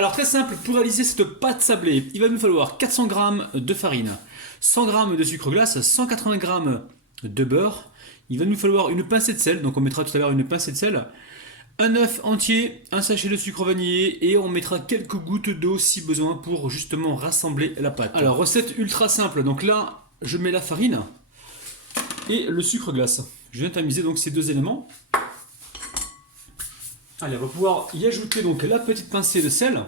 Alors très simple, pour réaliser cette pâte sablée, il va nous falloir 400 g de farine, 100 g de sucre glace, 180 g de beurre. Il va nous falloir une pincée de sel, donc on mettra tout à l'heure une pincée de sel, un œuf entier, un sachet de sucre vanillé et on mettra quelques gouttes d'eau si besoin pour justement rassembler la pâte. Alors recette ultra simple, donc là je mets la farine et le sucre glace. Je viens tamiser donc ces deux éléments. Allez, on va pouvoir y ajouter donc la petite pincée de sel.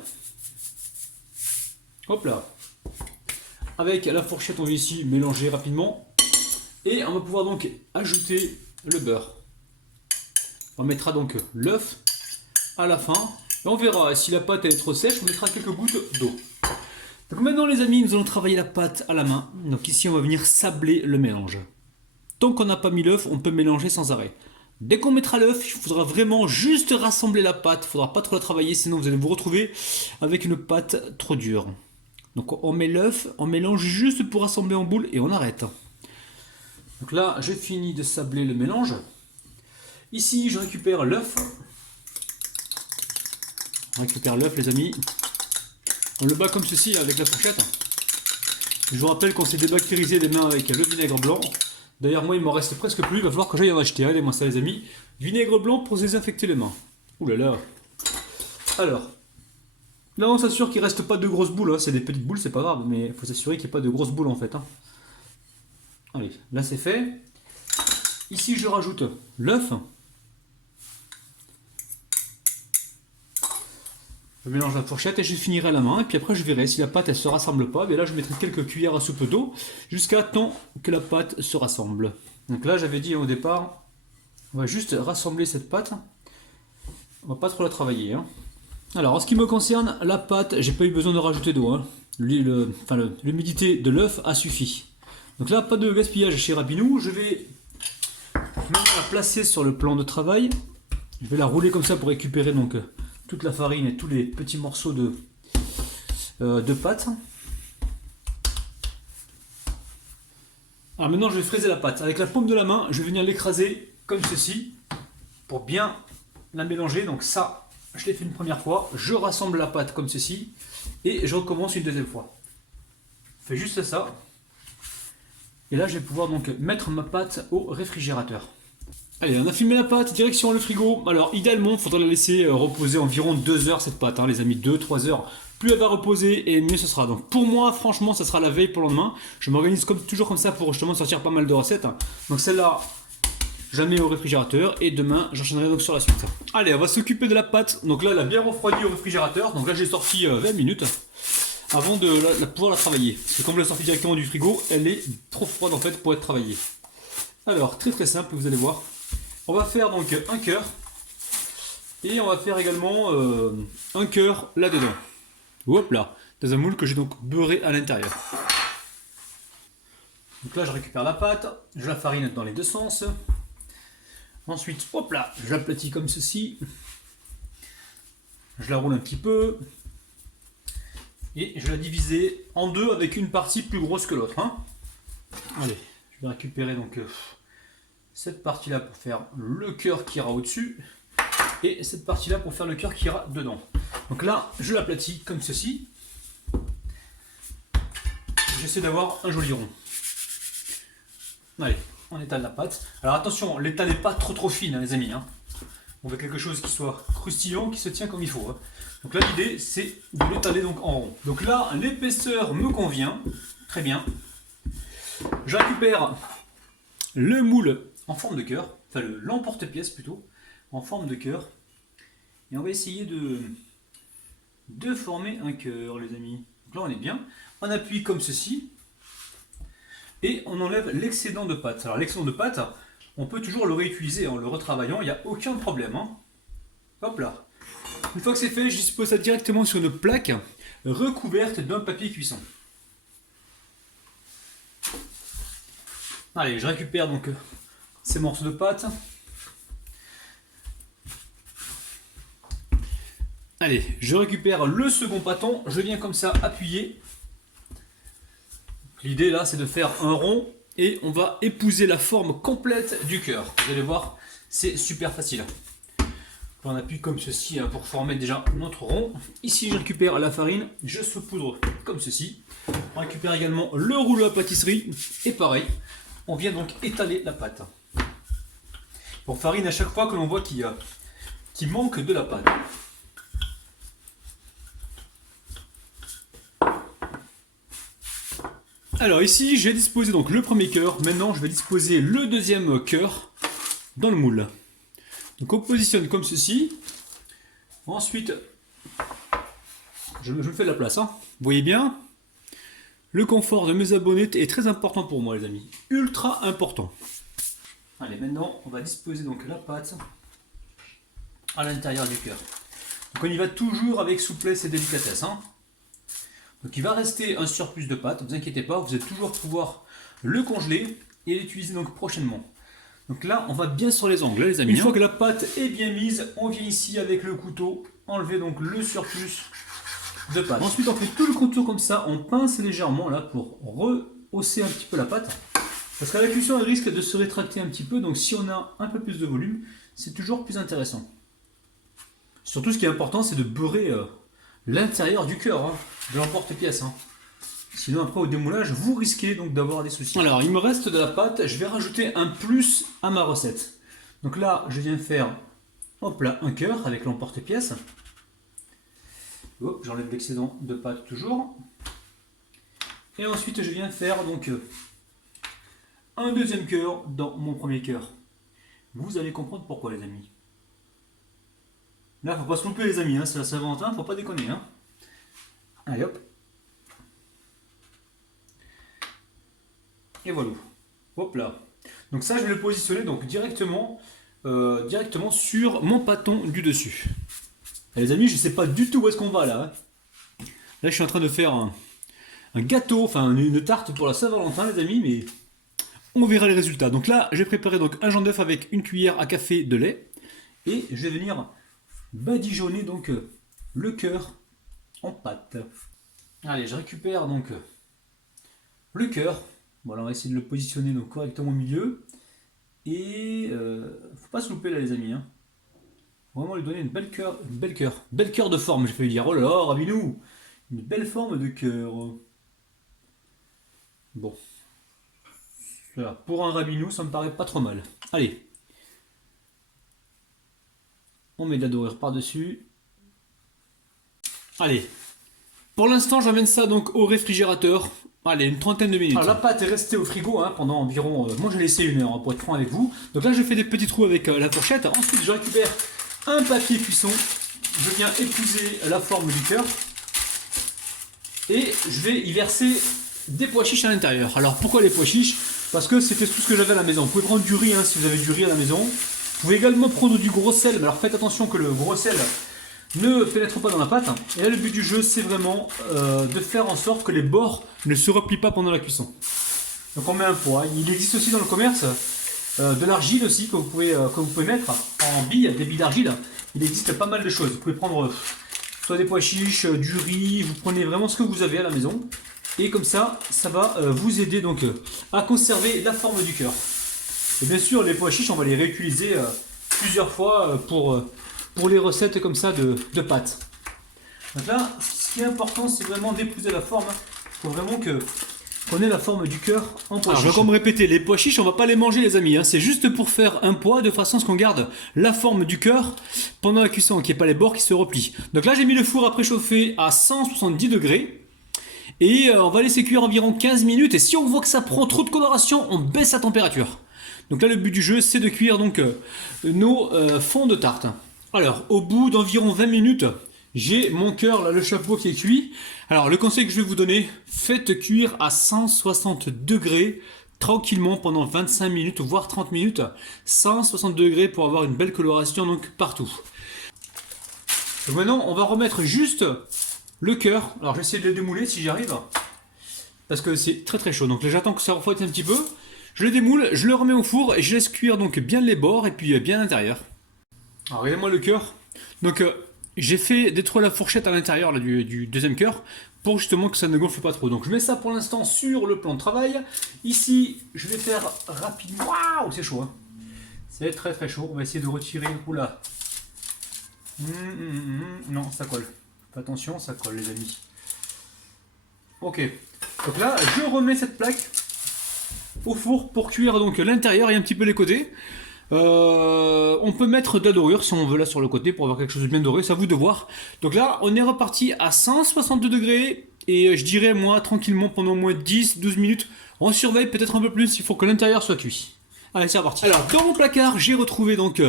Hop là. Avec la fourchette, on va ici mélanger rapidement. Et on va pouvoir donc ajouter le beurre. On mettra donc l'œuf à la fin. Et on verra si la pâte est trop sèche, on mettra quelques gouttes d'eau. Donc maintenant les amis, nous allons travailler la pâte à la main. Donc ici on va venir sabler le mélange. Tant qu'on n'a pas mis l'œuf, on peut mélanger sans arrêt. Dès qu'on mettra l'œuf, il faudra vraiment juste rassembler la pâte. Il ne faudra pas trop la travailler, sinon vous allez vous retrouver avec une pâte trop dure. Donc on met l'œuf, on mélange juste pour rassembler en boule et on arrête. Donc là, j'ai fini de sabler le mélange. Ici, je récupère l'œuf. On récupère l'œuf, les amis. On le bat comme ceci avec la fourchette. Je vous rappelle qu'on s'est débactérisé les mains avec le vinaigre blanc. D'ailleurs, moi, il m'en reste presque plus. Il va falloir que j'aille en acheter. Regardez-moi ça, les amis. Vinaigre blanc pour se désinfecter les mains. Ouh là là. Alors, là, on s'assure qu'il ne reste pas de grosses boules. Hein. C'est des petites boules, c'est pas grave. Mais il faut s'assurer qu'il n'y ait pas de grosses boules, en fait. Hein. Allez, là, c'est fait. Ici, je rajoute l'œuf. Je mélange la fourchette et je finirai à la main. Et puis après, je verrai si la pâte, elle ne se rassemble pas. Et là, je mettrai quelques cuillères à soupe d'eau jusqu'à temps que la pâte se rassemble. Donc là, j'avais dit au départ, on va juste rassembler cette pâte. On va pas trop la travailler. Hein. Alors, en ce qui me concerne, la pâte, j'ai pas eu besoin de rajouter d'eau. Hein. L'humidité de l'œuf a suffi. Donc là, pas de gaspillage chez Rapinou. Je vais maintenant la placer sur le plan de travail. Je vais la rouler comme ça pour récupérer donc toute la farine et tous les petits morceaux de pâte. Alors maintenant je vais fraiser la pâte. Avec la paume de la main, je vais venir l'écraser comme ceci pour bien la mélanger. Donc ça, je l'ai fait une première fois. Je rassemble la pâte comme ceci et je recommence une deuxième fois. Je fais juste ça. Et là je vais pouvoir donc mettre ma pâte au réfrigérateur. Allez, on a filmé la pâte, direction le frigo. Alors, idéalement, il faudra la laisser reposer environ 2 heures, cette pâte, hein, les amis, 2-3 heures. Plus elle va reposer, et mieux ce sera. Donc, pour moi, franchement, ça sera la veille pour le lendemain. Je m'organise toujours comme ça pour justement sortir pas mal de recettes. Donc, celle-là, je la mets au réfrigérateur, et demain, j'enchaînerai donc sur la suite. Allez, on va s'occuper de la pâte. Donc là, elle a bien refroidi au réfrigérateur. Donc là, j'ai sorti 20 minutes avant de pouvoir la travailler. Parce que comme je l'ai sortie directement du frigo, elle est trop froide en fait pour être travaillée. Alors, très simple, vous allez voir. On va faire donc un cœur et on va faire également un cœur là-dedans. Hop là, dans un moule que j'ai donc beurré à l'intérieur. Donc là, je récupère la pâte, je la farine dans les deux sens. Ensuite, hop là, je l'aplatis comme ceci. Je la roule un petit peu et je la divise en deux avec une partie plus grosse que l'autre. Hein. Allez, je vais récupérer donc cette partie là pour faire le cœur qui ira au-dessus et cette partie là pour faire le cœur qui ira dedans. Donc là je l'aplatis comme ceci. J'essaie d'avoir un joli rond. Allez, on étale la pâte. Alors attention, l'étale n'est pas trop fine hein, les amis. Hein. On veut quelque chose qui soit croustillant, qui se tient comme il faut. Hein. Donc là l'idée c'est de l'étaler donc en rond. Donc là l'épaisseur me convient. Très bien. Je récupère le moule en forme de cœur, enfin l'emporte-pièce plutôt, en forme de cœur. Et on va essayer de former un cœur, les amis. Donc là, on est bien. On appuie comme ceci. Et on enlève l'excédent de pâte. Alors l'excédent de pâte, on peut toujours le réutiliser en le retravaillant, il n'y a aucun problème. Hein. Hop là. Une fois que c'est fait, je dispose ça directement sur une plaque recouverte d'un papier cuisson. Allez, je récupère donc ces morceaux de pâte. Allez, je récupère le second pâton, je viens comme ça appuyer. L'idée là, c'est de faire un rond et on va épouser la forme complète du cœur. Vous allez voir, c'est super facile. On appuie comme ceci hein, pour former déjà notre rond. Ici je récupère la farine, je saupoudre comme ceci. On récupère également le rouleau à pâtisserie et pareil, on vient donc étaler la pâte. On farine à chaque fois que l'on voit qu'il manque de la pâte. Alors ici j'ai disposé donc le premier cœur, maintenant je vais disposer le deuxième cœur dans le moule. Donc on positionne comme ceci. Ensuite, je me fais de la place. Hein. Vous voyez bien, le confort de mes abonnés est très important pour moi les amis. Ultra important. Allez, maintenant on va disposer donc la pâte à l'intérieur du cœur. Donc on y va toujours avec souplesse et délicatesse. Hein. Donc il va rester un surplus de pâte, ne vous inquiétez pas, vous allez toujours pouvoir le congeler et l'utiliser donc prochainement. Donc là, on va bien sur les angles, les amis. Une fois que la pâte est bien mise, on vient ici avec le couteau enlever donc le surplus de pâte. Ensuite, on fait tout le contour comme ça, on pince légèrement là pour rehausser un petit peu la pâte. Parce qu'à la cuisson, elle risque de se rétracter un petit peu, donc si on a un peu plus de volume, c'est toujours plus intéressant. Surtout, ce qui est important, c'est de beurrer l'intérieur du cœur, hein, de l'emporte-pièce. Hein. Sinon après au démoulage vous risquez donc d'avoir des soucis. Alors il me reste de la pâte, je vais rajouter un plus à ma recette. Donc là je viens faire hop là, un cœur avec l'emporte-pièce. Hop, j'enlève l'excédent de pâte toujours. Et ensuite je viens faire donc un deuxième cœur dans mon premier cœur. Vous allez comprendre pourquoi les amis. Là faut pas se louper les amis, hein, c'est la Saint-Valentin, faut pas déconner. Hein. Allez hop. Et voilà. Hop là. Donc ça, je vais le positionner donc directement sur mon pâton du dessus. Et les amis, je ne sais pas du tout où est-ce qu'on va là. Hein. Là, je suis en train de faire un gâteau, enfin une tarte pour la Saint-Valentin, les amis, mais on verra les résultats. Donc là, j'ai préparé donc un jaune d'œuf avec une cuillère à café de lait. Et je vais venir badigeonner donc le cœur en pâte. Allez, je récupère donc le cœur. Voilà, on va essayer de le positionner donc correctement au milieu. Et faut pas se louper là les amis. Hein. Vraiment lui donner une belle cœur de forme, j'ai failli dire. Oh là là, Rabinou, une belle forme de cœur. Bon. Voilà. Pour un Rabinou, ça me paraît pas trop mal. Allez. On met de la dorure par-dessus. Allez. Pour l'instant, j'emmène ça donc au réfrigérateur. Allez, une trentaine de minutes. Alors, la pâte est restée au frigo hein, pendant environ... moi, j'ai laissé 1 heure hein, pour être franc avec vous. Donc là, je fais des petits trous avec la fourchette. Ensuite, je récupère un papier cuisson. Je viens épouser la forme du cœur. Et je vais y verser des pois chiches à l'intérieur. Alors, pourquoi les pois chiches? Parce que c'était tout ce que j'avais à la maison. Vous pouvez prendre du riz hein, si vous avez du riz à la maison. Vous pouvez également prendre du gros sel. Mais alors, faites attention que le gros sel ne pénètre pas dans la pâte. Et là, le but du jeu, c'est vraiment de faire en sorte que les bords ne se replient pas pendant la cuisson. Donc on met un pois. Il existe aussi dans le commerce de l'argile aussi que vous pouvez mettre en billes, des billes d'argile. Il existe pas mal de choses. Vous pouvez prendre soit des pois chiches, du riz, vous prenez vraiment ce que vous avez à la maison. Et comme ça, ça va vous aider donc à conserver la forme du cœur. Et bien sûr, les pois chiches, on va les réutiliser plusieurs fois pour les recettes comme ça de pâtes. Donc là, ce qui est important, c'est vraiment d'épouser la forme. Il faut vraiment qu'on ait la forme du cœur en pois chiches. Je vais encore me répéter, les pois chiches, on va pas les manger les amis. Hein. C'est juste pour faire un pois de façon à ce qu'on garde la forme du cœur pendant la cuisson, qu'il n'y ait pas les bords qui se replient. Donc là, j'ai mis le four à préchauffer à 170 degrés. Et on va laisser cuire environ 15 minutes. Et si on voit que ça prend trop de coloration, on baisse la température. Donc là, le but du jeu, c'est de cuire donc nos fonds de tarte. Alors, au bout d'environ 20 minutes, j'ai mon cœur, là, le chapeau qui est cuit. Alors, le conseil que je vais vous donner, faites cuire à 160 degrés tranquillement pendant 25 minutes, voire 30 minutes. 160 degrés pour avoir une belle coloration donc partout. Donc maintenant, on va remettre juste le cœur. Alors, je vais essayer de le démouler si j'y arrive. Parce que c'est très très chaud. Donc là, j'attends que ça refroidisse un petit peu. Je le démoule, je le remets au four et je laisse cuire donc bien les bords et puis bien l'intérieur. Alors regardez-moi le cœur. Donc j'ai fait détruire la fourchette à l'intérieur du deuxième cœur pour justement que ça ne gonfle pas trop. Donc je mets ça pour l'instant sur le plan de travail. Ici je vais faire rapidement. Waouh, c'est chaud hein. C'est très très chaud. On va essayer de retirer. Oula. Non, ça colle. Faites attention, ça colle les amis. Ok. Donc là, je remets cette plaque au four pour cuire donc l'intérieur et un petit peu les côtés. On peut mettre de la dorure si on veut là sur le côté pour avoir quelque chose de bien doré, c'est à vous de voir. Donc là, on est reparti à 162 degrés et je dirais moi tranquillement pendant au moins 10-12 minutes. On surveille peut-être un peu plus, il faut que l'intérieur soit cuit. Allez, c'est reparti. Alors, dans mon placard, j'ai retrouvé donc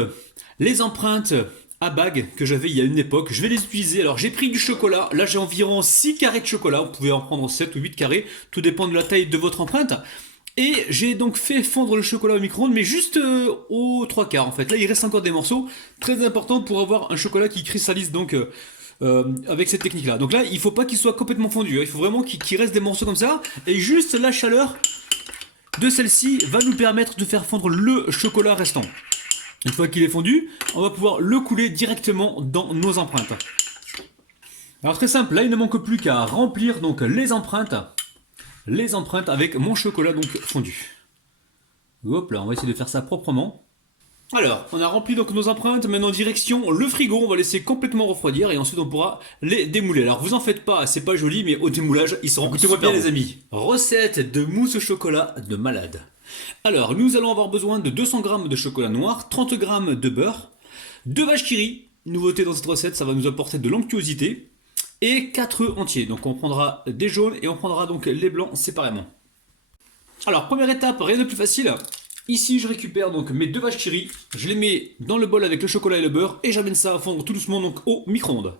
les empreintes à bagues que j'avais il y a une époque. Je vais les utiliser. Alors, j'ai pris du chocolat. Là, j'ai environ 6 carrés de chocolat. Vous pouvez en prendre 7 ou 8 carrés. Tout dépend de la taille de votre empreinte. Et j'ai donc fait fondre le chocolat au micro-ondes, mais juste aux 3 quarts en fait. Là, il reste encore des morceaux. Très important pour avoir un chocolat qui cristallise donc avec cette technique-là. Donc là, il ne faut pas qu'il soit complètement fondu. Il faut vraiment qu'il reste des morceaux comme ça. Et juste la chaleur de celle-ci va nous permettre de faire fondre le chocolat restant. Une fois qu'il est fondu, on va pouvoir le couler directement dans nos empreintes. Alors très simple, là il ne manque plus qu'à remplir donc les empreintes avec mon chocolat donc fondu. Hop là, on va essayer de faire ça proprement. Alors, on a rempli donc nos empreintes, maintenant direction le frigo, on va laisser complètement refroidir et ensuite on pourra les démouler. Alors vous en faites pas, c'est pas joli, mais au démoulage, ils seront super bien les amis. Recette de mousse au chocolat de malade. Alors, nous allons avoir besoin de 200 g de chocolat noir, 30 g de beurre, 2 vaches qui rient, nouveauté dans cette recette, ça va nous apporter de l'onctuosité, et 4 œufs entiers. Donc on prendra des jaunes et on prendra donc les blancs séparément. Alors, première étape, rien de plus facile. Ici, je récupère donc mes 2 vaches qui rient, je les mets dans le bol avec le chocolat et le beurre et j'amène ça à fondre tout doucement donc au micro-ondes.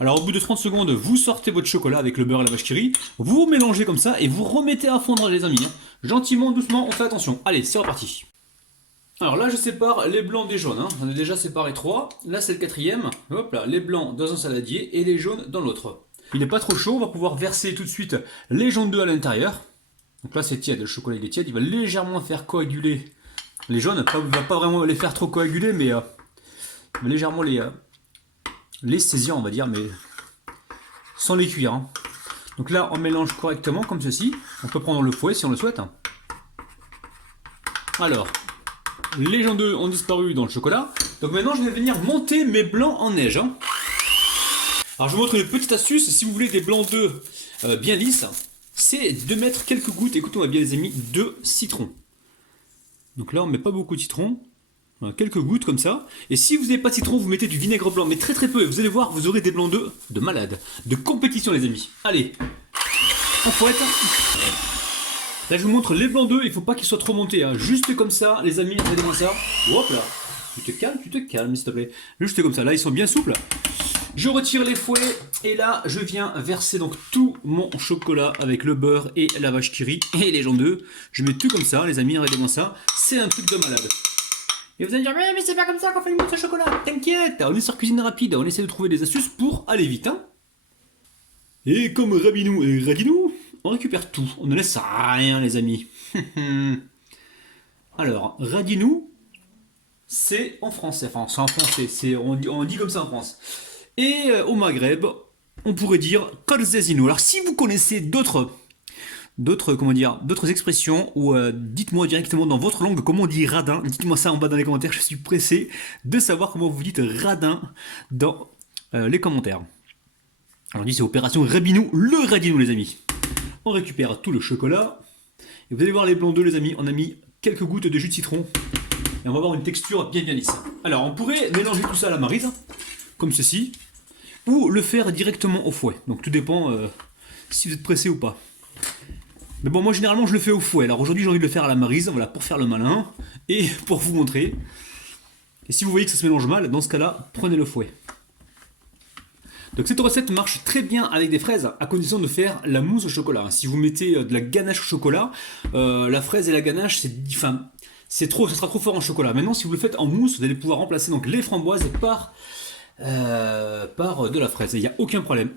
Alors au bout de 30 secondes, vous sortez votre chocolat avec le beurre et la vache qui rit, vous mélangez comme ça et vous remettez à fondre les amis. Gentiment, doucement, on fait attention. Allez, c'est reparti. Alors là, je sépare les blancs des jaunes. On a déjà séparé 3. Là, c'est le 4e. Hop là, les blancs dans un saladier et les jaunes dans l'autre. Il n'est pas trop chaud, on va pouvoir verser tout de suite les jaunes d'œufs à l'intérieur. Donc là c'est tiède, le chocolat il est tiède, il va légèrement faire coaguler les jaunes, il ne va pas vraiment les faire trop coaguler, mais il va légèrement les saisir on va dire, mais sans les cuire. Donc là on mélange correctement comme ceci, on peut prendre le fouet si on le souhaite. Alors, les jaunes d'œufs ont disparu dans le chocolat, donc maintenant je vais venir monter mes blancs en neige. Alors je vous montre une petite astuce, si vous voulez des blancs d'œufs bien lisses, c'est de mettre quelques gouttes, écoutez-moi bien les amis, de citron. Donc là on ne met pas beaucoup de citron, quelques gouttes comme ça. Et si vous n'avez pas de citron, vous mettez du vinaigre blanc, mais très très peu. Et vous allez voir, vous aurez des blancs d'œufs de malade, de compétition les amis. Allez, on fouette. Là je vous montre les blancs d'œufs, il ne faut pas qu'ils soient trop montés. Juste comme ça les amis, regardez-moi ça. Hop là, tu te calmes s'il te plaît. Juste comme ça, là ils sont bien souples. Je retire les fouets et là je viens verser donc tout mon chocolat avec le beurre et la vache qui rit et les jaunes d'œufs. Je mets tout comme ça les amis, regardez-moi ça, c'est un truc de malade. Et vous allez dire mais c'est pas comme ça qu'on fait une mousse au chocolat, t'inquiète, on est sur cuisine rapide, on essaie de trouver des astuces pour aller vite. Et comme Rabinou et Radinou, on récupère tout, on ne laisse rien les amis. Alors Radinou, c'est en français, enfin c'est en français, on dit comme ça en France. Et au Maghreb, on pourrait dire Kolzezinou. Alors si vous connaissez d'autres expressions, ou dites-moi directement dans votre langue comment on dit radin, dites-moi ça en bas dans les commentaires, je suis pressé de savoir comment vous dites radin dans les commentaires. Alors on dit c'est opération Rabinou, le Radinou les amis. On récupère tout le chocolat, et vous allez voir les blancs d'œufs les amis, on a mis quelques gouttes de jus de citron, et on va avoir une texture bien lisse. Alors on pourrait mélanger tout ça à la maryse, comme ceci, ou le faire directement au fouet. Donc tout dépend si vous êtes pressé ou pas. Mais bon, moi généralement je le fais au fouet. Alors aujourd'hui j'ai envie de le faire à la maryse, voilà, pour faire le malin et pour vous montrer. Et si vous voyez que ça se mélange mal, dans ce cas-là, prenez le fouet. Donc cette recette marche très bien avec des fraises, à condition de faire la mousse au chocolat. Si vous mettez de la ganache au chocolat, la fraise et la ganache, ça sera trop fort en chocolat. Maintenant, si vous le faites en mousse, vous allez pouvoir remplacer donc les framboises par de la fraise, il n'y a aucun problème.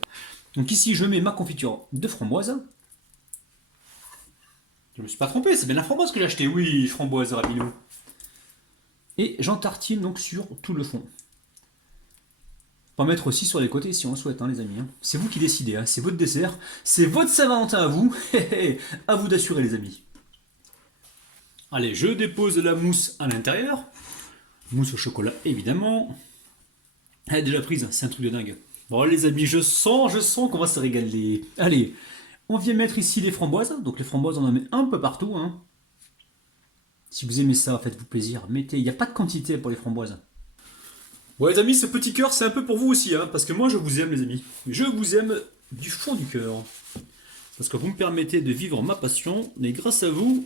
Donc ici je mets ma confiture de framboise. Je me suis pas trompé, c'est bien la framboise que j'ai acheté, oui, framboise Rabinou. Et j'en tartine donc sur tout le fond. On peut en mettre aussi sur les côtés si on le souhaite les amis. C'est vous qui décidez, c'est votre dessert, c'est votre Saint-Valentin à vous, à vous d'assurer les amis. Allez, je dépose la mousse à l'intérieur, mousse au chocolat évidemment. Elle est déjà prise, c'est un truc de dingue. Bon les amis, je sens qu'on va se régaler. Allez, on vient mettre ici les framboises. Donc les framboises, on en met un peu partout. Hein. Si vous aimez ça, faites-vous plaisir. Mettez, il n'y a pas de quantité pour les framboises. Bon les amis, ce petit cœur, c'est un peu pour vous aussi. Hein, parce que moi, je vous aime les amis. Je vous aime du fond du cœur. Parce que vous me permettez de vivre ma passion. Mais grâce à vous,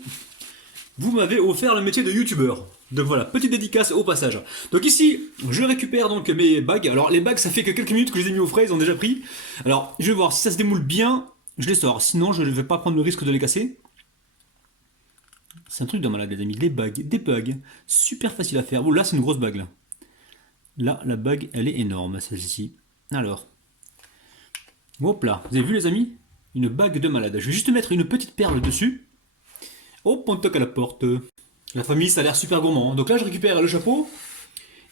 vous m'avez offert le métier de youtubeur. Donc voilà, petite dédicace au passage. Donc ici, je récupère donc mes bagues. Alors les bagues, ça fait que quelques minutes que je les ai mis au frais, ils ont déjà pris. Alors je vais voir si ça se démoule bien, je les sors. Sinon, je ne vais pas prendre le risque de les casser. C'est un truc de malade les amis, les bagues, des bagues, super facile à faire. Bon là c'est une grosse bague là. Là, la bague, elle est énorme celle-ci. Alors, hop là, vous avez vu les amis? Une bague de malade. Je vais juste mettre une petite perle dessus. Hop, on toque à la porte. La famille, ça a l'air super gourmand. Donc là, je récupère le chapeau.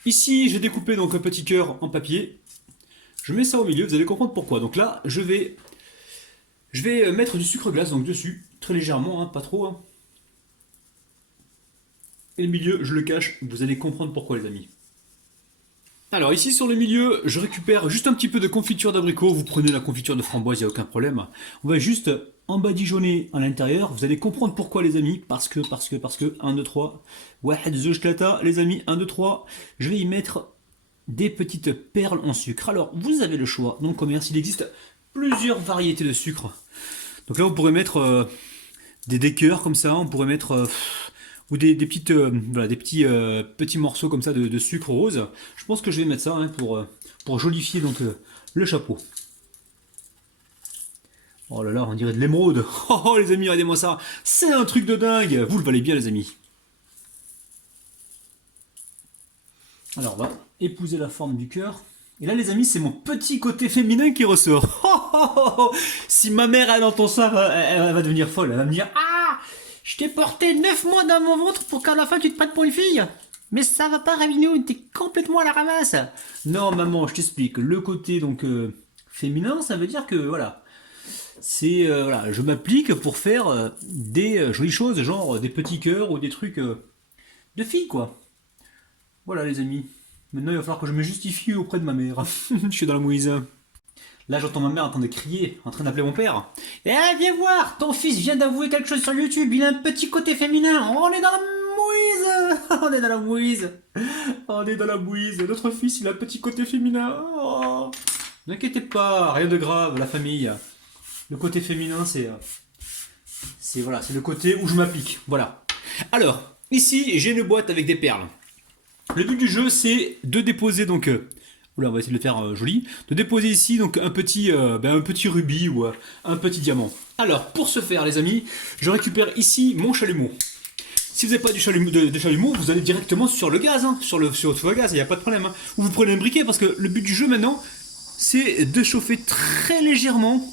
Ici, j'ai découpé donc un petit cœur en papier. Je mets ça au milieu, vous allez comprendre pourquoi. Donc là, je vais mettre du sucre glace donc dessus, très légèrement, hein, pas trop. Hein. Et le milieu, je le cache, vous allez comprendre pourquoi les amis. Alors ici sur le milieu, je récupère juste un petit peu de confiture d'abricot. Vous prenez la confiture de framboise, il n'y a aucun problème. On va juste embadigeonner à l'intérieur. Vous allez comprendre pourquoi les amis. Parce que, 1, 2, 3. Wahed zouj-tlata, les amis, 1, 2, 3. Je vais y mettre des petites perles en sucre. Alors, vous avez le choix. Dans le commerce, il existe plusieurs variétés de sucre. Donc là, vous pourrez mettre des décœurs comme ça. On pourrait mettre... ou des petites, voilà, des petits morceaux comme ça de sucre rose. Je pense que je vais mettre ça hein, pour jolifier donc, le chapeau. Oh là là, on dirait de l'émeraude. Oh les amis, regardez-moi ça. C'est un truc de dingue. Vous le valez bien les amis. Alors on va épouser la forme du cœur. Et là les amis, c'est mon petit côté féminin qui ressort. Si ma mère elle entend ça, elle va devenir folle. Elle va me dire « Ah, je t'ai porté 9 mois dans mon ventre pour qu'à la fin tu te prennes pour une fille. Mais ça va pas, Ravinou, t'es complètement à la ramasse. » Non, maman, je t'explique. Le côté donc féminin, ça veut dire que voilà, c'est voilà, je m'applique pour faire des jolies choses, genre des petits cœurs ou des trucs de filles, quoi. Voilà, les amis. Maintenant, il va falloir que je me justifie auprès de ma mère. Je suis dans la mouise. Là, j'entends ma mère en train de crier, en train d'appeler mon père. Eh, viens voir, ton fils vient d'avouer quelque chose sur YouTube, il a un petit côté féminin. On est dans la mouise. On est dans la mouise. On est dans la mouise. Notre fils, il a un petit côté féminin. Oh. N'inquiétez pas, rien de grave, la famille. Le côté féminin, c'est voilà, c'est le côté où je m'applique. Voilà. Alors, ici, j'ai une boîte avec des perles. Le but du jeu, c'est de déposer donc... Oula, on va essayer de le faire joli. De déposer ici donc un petit rubis ou un petit diamant. Alors, pour ce faire, les amis, je récupère ici mon chalumeau. Si vous n'avez pas de chalumeau, vous allez directement sur le gaz, hein, sur le feu à gaz, il n'y a pas de problème. Hein. Ou vous prenez un briquet, parce que le but du jeu maintenant, c'est de chauffer très légèrement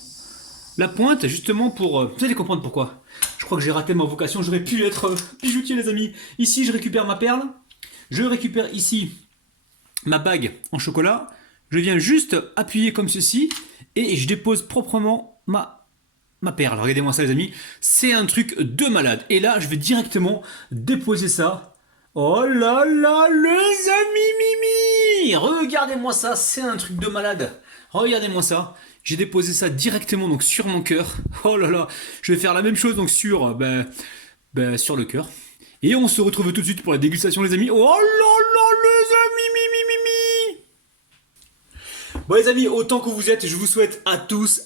la pointe, justement pour... vous allez comprendre pourquoi. Je crois que j'ai raté ma vocation, j'aurais pu être bijoutier, les amis. Ici, je récupère ma perle. Je récupère ici ma bague en chocolat. Je viens juste appuyer comme ceci et je dépose proprement ma perle. Regardez-moi ça les amis, c'est un truc de malade. Et là, je vais directement déposer ça. Oh là là, les amis mimi! Regardez-moi ça, c'est un truc de malade. Regardez-moi ça. J'ai déposé ça directement donc sur mon cœur. Oh là là, je vais faire la même chose donc sur le cœur. Et on se retrouve tout de suite pour la dégustation les amis. Oh là là les amis, Bon les amis, autant que vous êtes, je vous souhaite à tous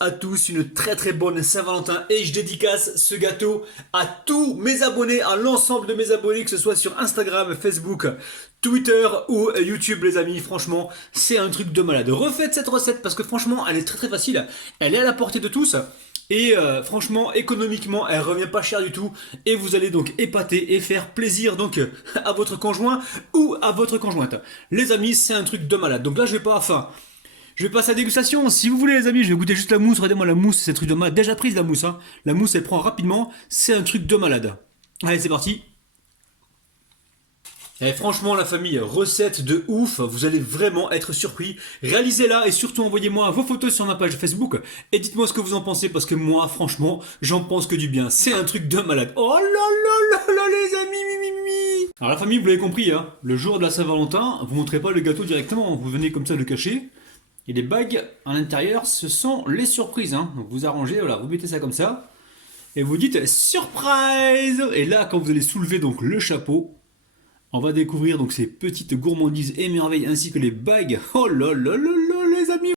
une très très bonne Saint-Valentin. Et je dédicace ce gâteau à tous mes abonnés, à l'ensemble de mes abonnés, que ce soit sur Instagram, Facebook, Twitter ou YouTube les amis. Franchement, c'est un truc de malade. Refaites cette recette parce que franchement, elle est très très facile. Elle est à la portée de tous. Et franchement, économiquement, elle revient pas cher du tout. Et vous allez donc épater et faire plaisir donc à votre conjoint ou à votre conjointe. Les amis, c'est un truc de malade. Donc là, je vais passer à la dégustation. Si vous voulez les amis, je vais goûter juste la mousse. Regardez-moi la mousse, c'est un truc de malade. Déjà prise la mousse. Hein. La mousse, elle prend rapidement. C'est un truc de malade. Allez, c'est parti. Et franchement la famille, recette de ouf, vous allez vraiment être surpris. Réalisez-la et surtout envoyez-moi vos photos sur ma page Facebook et dites-moi ce que vous en pensez parce que moi franchement j'en pense que du bien. C'est un truc de malade. Oh là là là là les amis, Alors la famille, vous l'avez compris, hein, le jour de la Saint-Valentin, vous ne montrez pas le gâteau directement, vous venez comme ça le cacher. Et les bagues à l'intérieur, ce sont les surprises. Hein. Donc vous arrangez, voilà, vous mettez ça comme ça. Et vous dites surprise. Et là, quand vous allez soulever donc le chapeau, on va découvrir donc ces petites gourmandises et merveilles ainsi que les bagues. Oh là là là là.